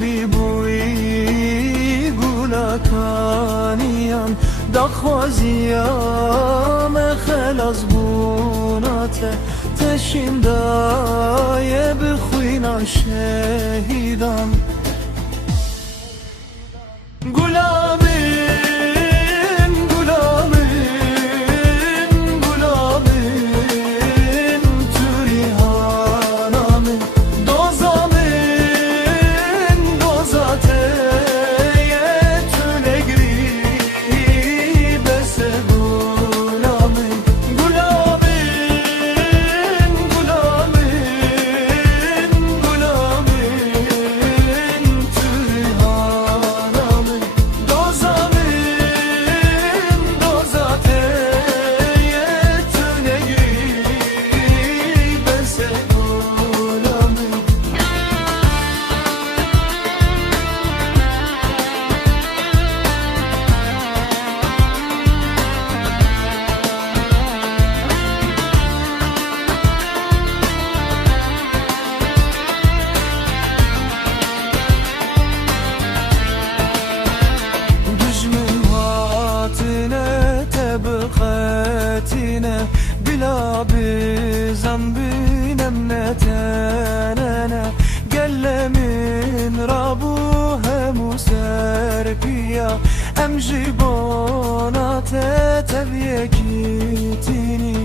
بی بوی گولا کانیان دخوازیام خلاص بوناته تشیندای بخوینا شهیدان گلابین گلابین گلابین توری هانامین دوزامین دوزاته یه تو نگری بسه گلابین گلابین گلابین گلابین توری هانامین بخاتنا بلا بذنبنا منتنا قل من ربوها مسربيا ام جبونا تبيكيتيني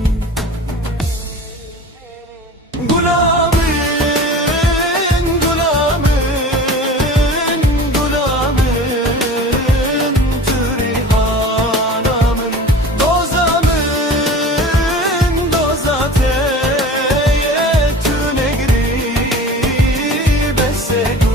Say